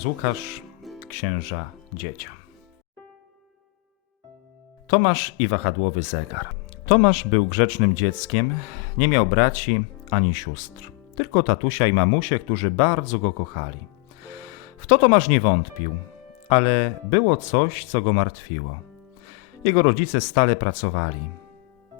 ksiądz Łukasz, księża dzieciom. Tomasz i wahadłowy zegar. Tomasz był grzecznym dzieckiem, nie miał braci ani sióstr, tylko tatusia i mamusie, którzy bardzo go kochali. W to Tomasz nie wątpił, ale było coś, co go martwiło. Jego rodzice stale pracowali.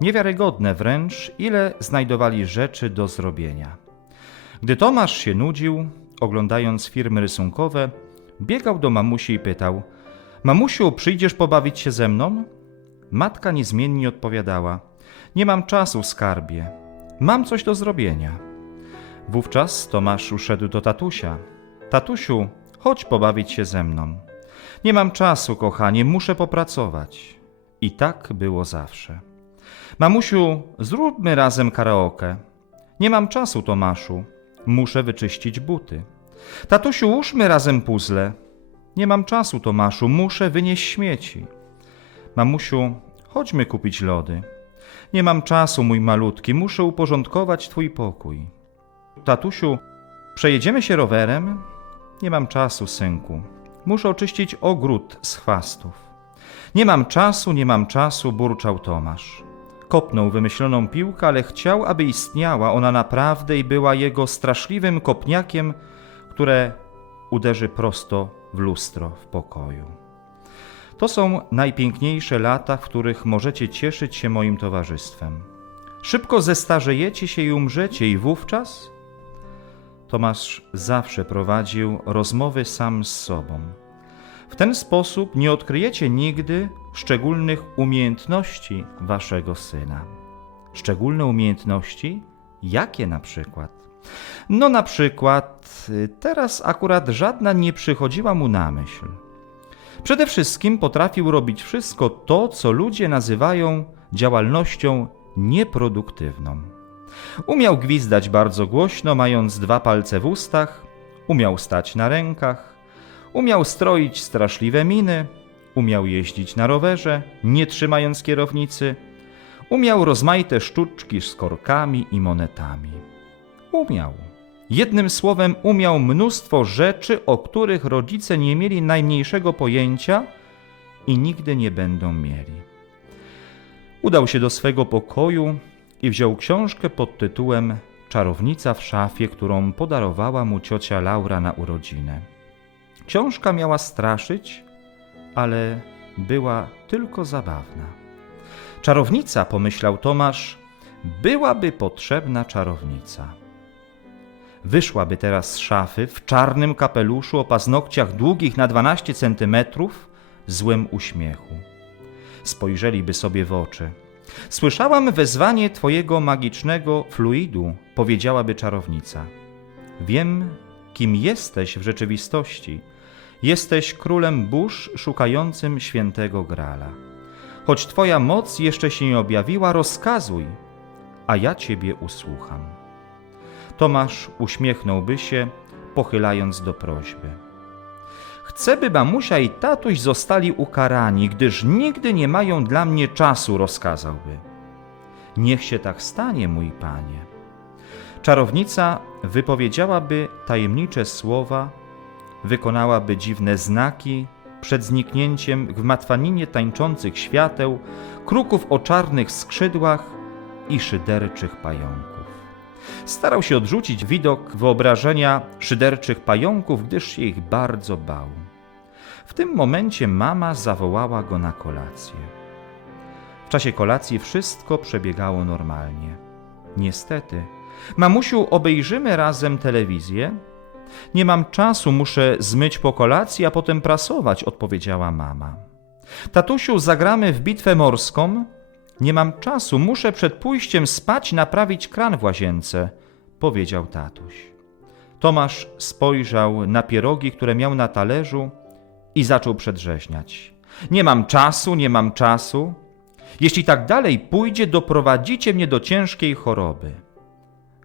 Niewiarygodne wręcz, ile znajdowali rzeczy do zrobienia. Gdy Tomasz się nudził, oglądając firmy rysunkowe, biegał do mamusi i pytał: Mamusiu, przyjdziesz pobawić się ze mną? Matka niezmiennie odpowiadała: Nie mam czasu, skarbie. Mam coś do zrobienia. Wówczas Tomasz uszedł do tatusia. Tatusiu, chodź pobawić się ze mną. Nie mam czasu, kochanie, muszę popracować. I tak było zawsze. Mamusiu, zróbmy razem karaoke. Nie mam czasu, Tomaszu. Muszę wyczyścić buty. Tatusiu, łóżmy razem puzzle. Nie mam czasu, Tomaszu. Muszę wynieść śmieci. Mamusiu, chodźmy kupić lody. Nie mam czasu, mój malutki. Muszę uporządkować twój pokój. Tatusiu, przejedziemy się rowerem? Nie mam czasu, synku. Muszę oczyścić ogród z chwastów. Nie mam czasu, nie mam czasu, burczał Tomasz. Kopnął wymyśloną piłkę, ale chciał, aby istniała ona naprawdę i była jego straszliwym kopniakiem, które uderzy prosto w lustro w pokoju. To są najpiękniejsze lata, w których możecie cieszyć się moim towarzystwem. Szybko zestarzejecie się i umrzecie, i wówczas Tomasz zawsze prowadził rozmowy sam z sobą. W ten sposób nie odkryjecie nigdy szczególnych umiejętności waszego syna. Szczególne umiejętności? Jakie na przykład? No, na przykład, y, teraz akurat żadna nie przychodziła mu na myśl. Przede wszystkim potrafił robić wszystko to, co ludzie nazywają działalnością nieproduktywną. Umiał gwizdać bardzo głośno, mając dwa palce w ustach, umiał stać na rękach, umiał stroić straszliwe miny, umiał jeździć na rowerze, nie trzymając kierownicy, umiał rozmaite sztuczki z korkami i monetami. Umiał. Jednym słowem, umiał mnóstwo rzeczy, o których rodzice nie mieli najmniejszego pojęcia i nigdy nie będą mieli. Udał się do swego pokoju i wziął książkę pod tytułem Czarownica w szafie, którą podarowała mu ciocia Laura na urodziny. Książka miała straszyć, ale była tylko zabawna. Czarownica, pomyślał Tomasz, byłaby potrzebna czarownica. Wyszłaby teraz z szafy w czarnym kapeluszu o paznokciach długich na 12 centymetrów, złym uśmiechu. Spojrzeliby sobie w oczy. Słyszałam wezwanie twojego magicznego fluidu, powiedziałaby czarownica. Wiem, kim jesteś w rzeczywistości. Jesteś królem burz szukającym świętego grala. Choć twoja moc jeszcze się nie objawiła, rozkazuj, a ja ciebie usłucham. Tomasz uśmiechnąłby się, pochylając do prośby. Chcę, by mamusia i tatuś zostali ukarani, gdyż nigdy nie mają dla mnie czasu, rozkazałby. Niech się tak stanie, mój panie. Czarownica wypowiedziałaby tajemnicze słowa, wykonałaby dziwne znaki przed zniknięciem w matwaninie tańczących świateł, kruków o czarnych skrzydłach i szyderczych pająków. Starał się odrzucić widok wyobrażenia szyderczych pająków, gdyż się ich bardzo bał. W tym momencie mama zawołała go na kolację. W czasie kolacji wszystko przebiegało normalnie. Niestety, mamusiu, obejrzymy razem telewizję? Nie mam czasu, muszę zmyć po kolacji, a potem prasować, odpowiedziała mama. Tatusiu, zagramy w bitwę morską? Nie mam czasu, muszę przed pójściem spać naprawić kran w łazience, powiedział tatuś. Tomasz spojrzał na pierogi, które miał na talerzu i zaczął przedrzeźniać. Nie mam czasu, nie mam czasu. Jeśli tak dalej pójdzie, doprowadzicie mnie do ciężkiej choroby.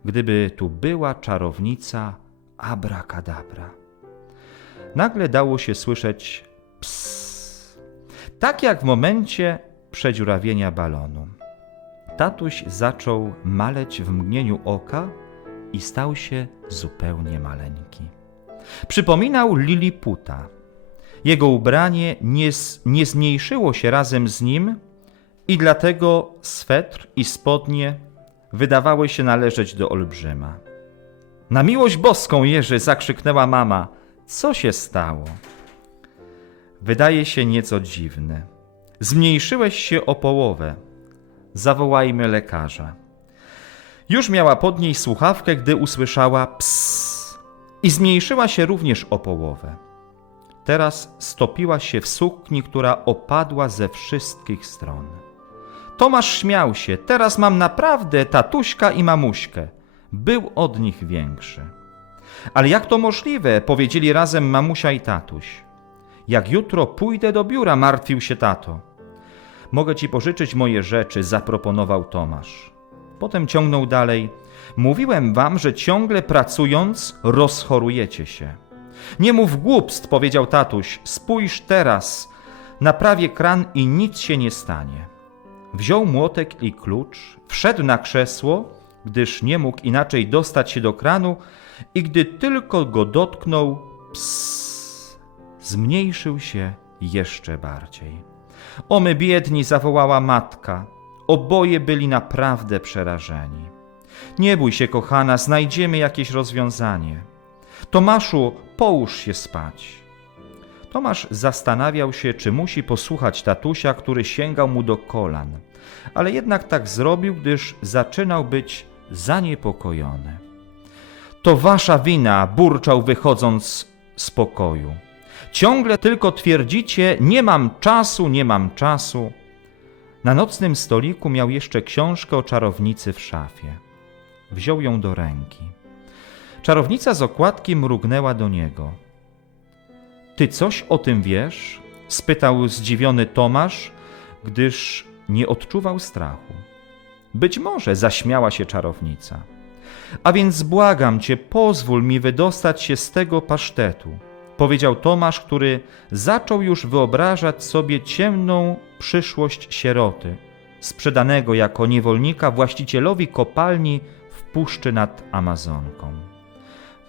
Gdyby tu była czarownica abracadabra. Nagle dało się słyszeć ps. Tak jak w momencie przedziurawienia balonu. Tatuś zaczął maleć w mgnieniu oka i stał się zupełnie maleńki. Przypominał Liliputa. Jego ubranie nie, nie zmniejszyło się razem z nim i dlatego swetr i spodnie wydawały się należeć do olbrzyma. Na miłość boską, Jerzy, zakrzyknęła mama. Co się stało? Wydaje się nieco dziwne. Zmniejszyłeś się o połowę. Zawołajmy lekarza. Już miała podnieść słuchawkę, gdy usłyszała ps i zmniejszyła się również o połowę. Teraz stopiła się w sukni, która opadła ze wszystkich stron. Tomasz śmiał się, teraz mam naprawdę tatuśka i mamuśkę. Był od nich większy. Ale jak to możliwe? Powiedzieli razem mamusia i tatuś. Jak jutro pójdę do biura, martwił się tato. Mogę ci pożyczyć moje rzeczy, zaproponował Tomasz. Potem ciągnął dalej. Mówiłem wam, że ciągle pracując rozchorujecie się. Nie mów głupstw, powiedział tatuś. Spójrz teraz. Naprawię kran i nic się nie stanie. Wziął młotek i klucz, wszedł na krzesło, gdyż nie mógł inaczej dostać się do kranu i gdy tylko go dotknął, ps, zmniejszył się jeszcze bardziej. O my biedni, zawołała matka. Oboje byli naprawdę przerażeni. Nie bój się, kochana, znajdziemy jakieś rozwiązanie. Tomaszu, połóż się spać. Tomasz zastanawiał się, czy musi posłuchać tatusia, który sięgał mu do kolan, ale jednak tak zrobił, gdyż zaczynał być zaniepokojony. To wasza wina, burczał wychodząc z pokoju. Ciągle tylko twierdzicie: Nie mam czasu, nie mam czasu. Na nocnym stoliku miał jeszcze książkę o czarownicy w szafie. Wziął ją do ręki. Czarownica z okładki mrugnęła do niego. Ty coś o tym wiesz? spytał zdziwiony Tomasz, gdyż nie odczuwał strachu. Być może zaśmiała się czarownica. A więc błagam cię, pozwól mi wydostać się z tego pasztetu, powiedział Tomasz, który zaczął już wyobrażać sobie ciemną przyszłość sieroty, sprzedanego jako niewolnika właścicielowi kopalni w puszczy nad Amazonką.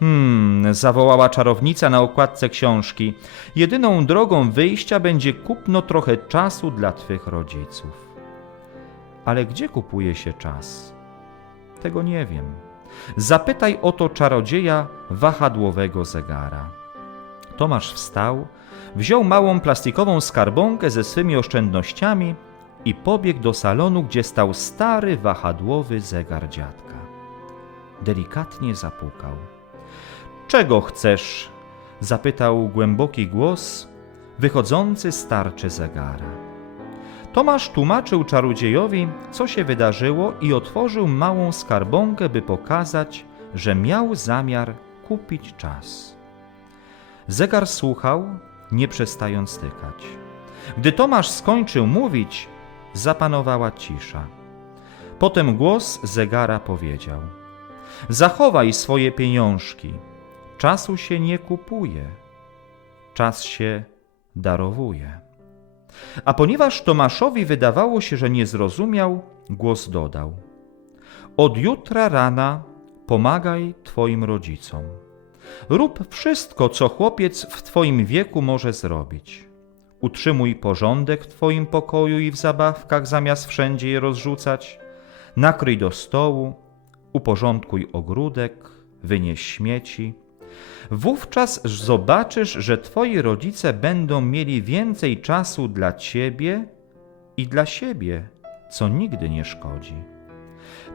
Hmm, zawołała czarownica na okładce książki. Jedyną drogą wyjścia będzie kupno trochę czasu dla twych rodziców. Ale gdzie kupuje się czas? Tego nie wiem. Zapytaj o to czarodzieja wahadłowego zegara. Tomasz wstał, wziął małą plastikową skarbonkę ze swymi oszczędnościami i pobiegł do salonu, gdzie stał stary wahadłowy zegar dziadka. Delikatnie zapukał. Czego chcesz? zapytał głęboki głos, wychodzący z tarczy zegara. Tomasz tłumaczył czarodziejowi, co się wydarzyło i otworzył małą skarbonkę, by pokazać, że miał zamiar kupić czas. Zegar słuchał, nie przestając tykać. Gdy Tomasz skończył mówić, zapanowała cisza. Potem głos zegara powiedział: Zachowaj swoje pieniążki. Czasu się nie kupuje, czas się darowuje. A ponieważ Tomaszowi wydawało się, że nie zrozumiał, głos dodał: Od jutra rana pomagaj Twoim rodzicom. Rób wszystko, co chłopiec w Twoim wieku może zrobić. Utrzymuj porządek w Twoim pokoju i w zabawkach, zamiast wszędzie je rozrzucać. Nakryj do stołu, uporządkuj ogródek, wynieś śmieci. Wówczas zobaczysz, że Twoi rodzice będą mieli więcej czasu dla Ciebie i dla siebie, co nigdy nie szkodzi.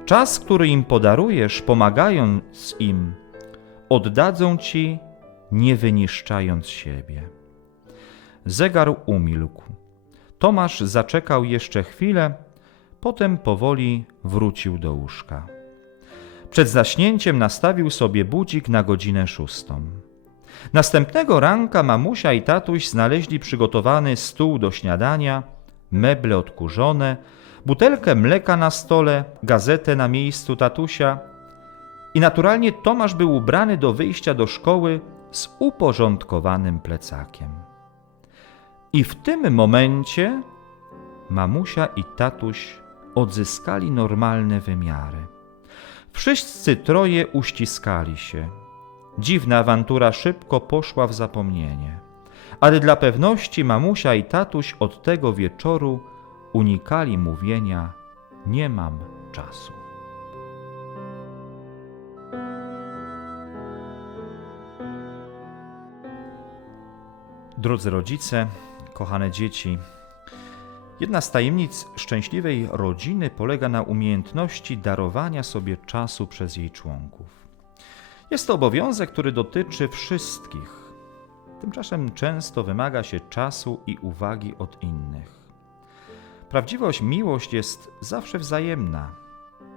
Czas, który im podarujesz, pomagając im, oddadzą Ci, nie wyniszczając siebie. Zegar umilkł. Tomasz zaczekał jeszcze chwilę, potem powoli wrócił do łóżka. Przed zaśnięciem nastawił sobie budzik na godzinę szóstą. Następnego ranka mamusia i tatuś znaleźli przygotowany stół do śniadania, meble odkurzone, butelkę mleka na stole, gazetę na miejscu tatusia i naturalnie Tomasz był ubrany do wyjścia do szkoły z uporządkowanym plecakiem. I w tym momencie mamusia i tatuś odzyskali normalne wymiary. Wszyscy troje uściskali się. Dziwna awantura szybko poszła w zapomnienie, ale dla pewności mamusia i tatuś od tego wieczoru unikali mówienia nie mam czasu. Drodzy rodzice, kochane dzieci, jedna z tajemnic szczęśliwej rodziny polega na umiejętności darowania sobie czasu przez jej członków. Jest to obowiązek, który dotyczy wszystkich. Tymczasem często wymaga się czasu i uwagi od innych. Prawdziwość miłość jest zawsze wzajemna.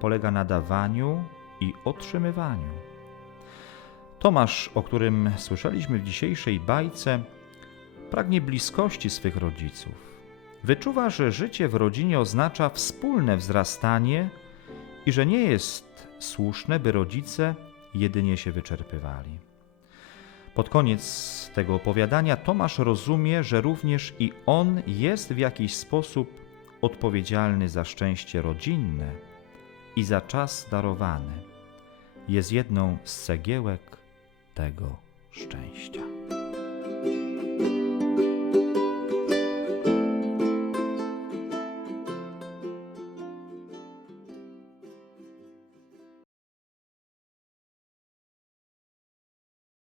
Polega na dawaniu i otrzymywaniu. Tomasz, o którym słyszeliśmy w dzisiejszej bajce, pragnie bliskości swych rodziców. Wyczuwa, że życie w rodzinie oznacza wspólne wzrastanie i że nie jest słuszne, by rodzice jedynie się wyczerpywali. Pod koniec tego opowiadania Tomasz rozumie, że również i on jest w jakiś sposób odpowiedzialny za szczęście rodzinne i za czas darowany. Jest jedną z cegiełek tego szczęścia.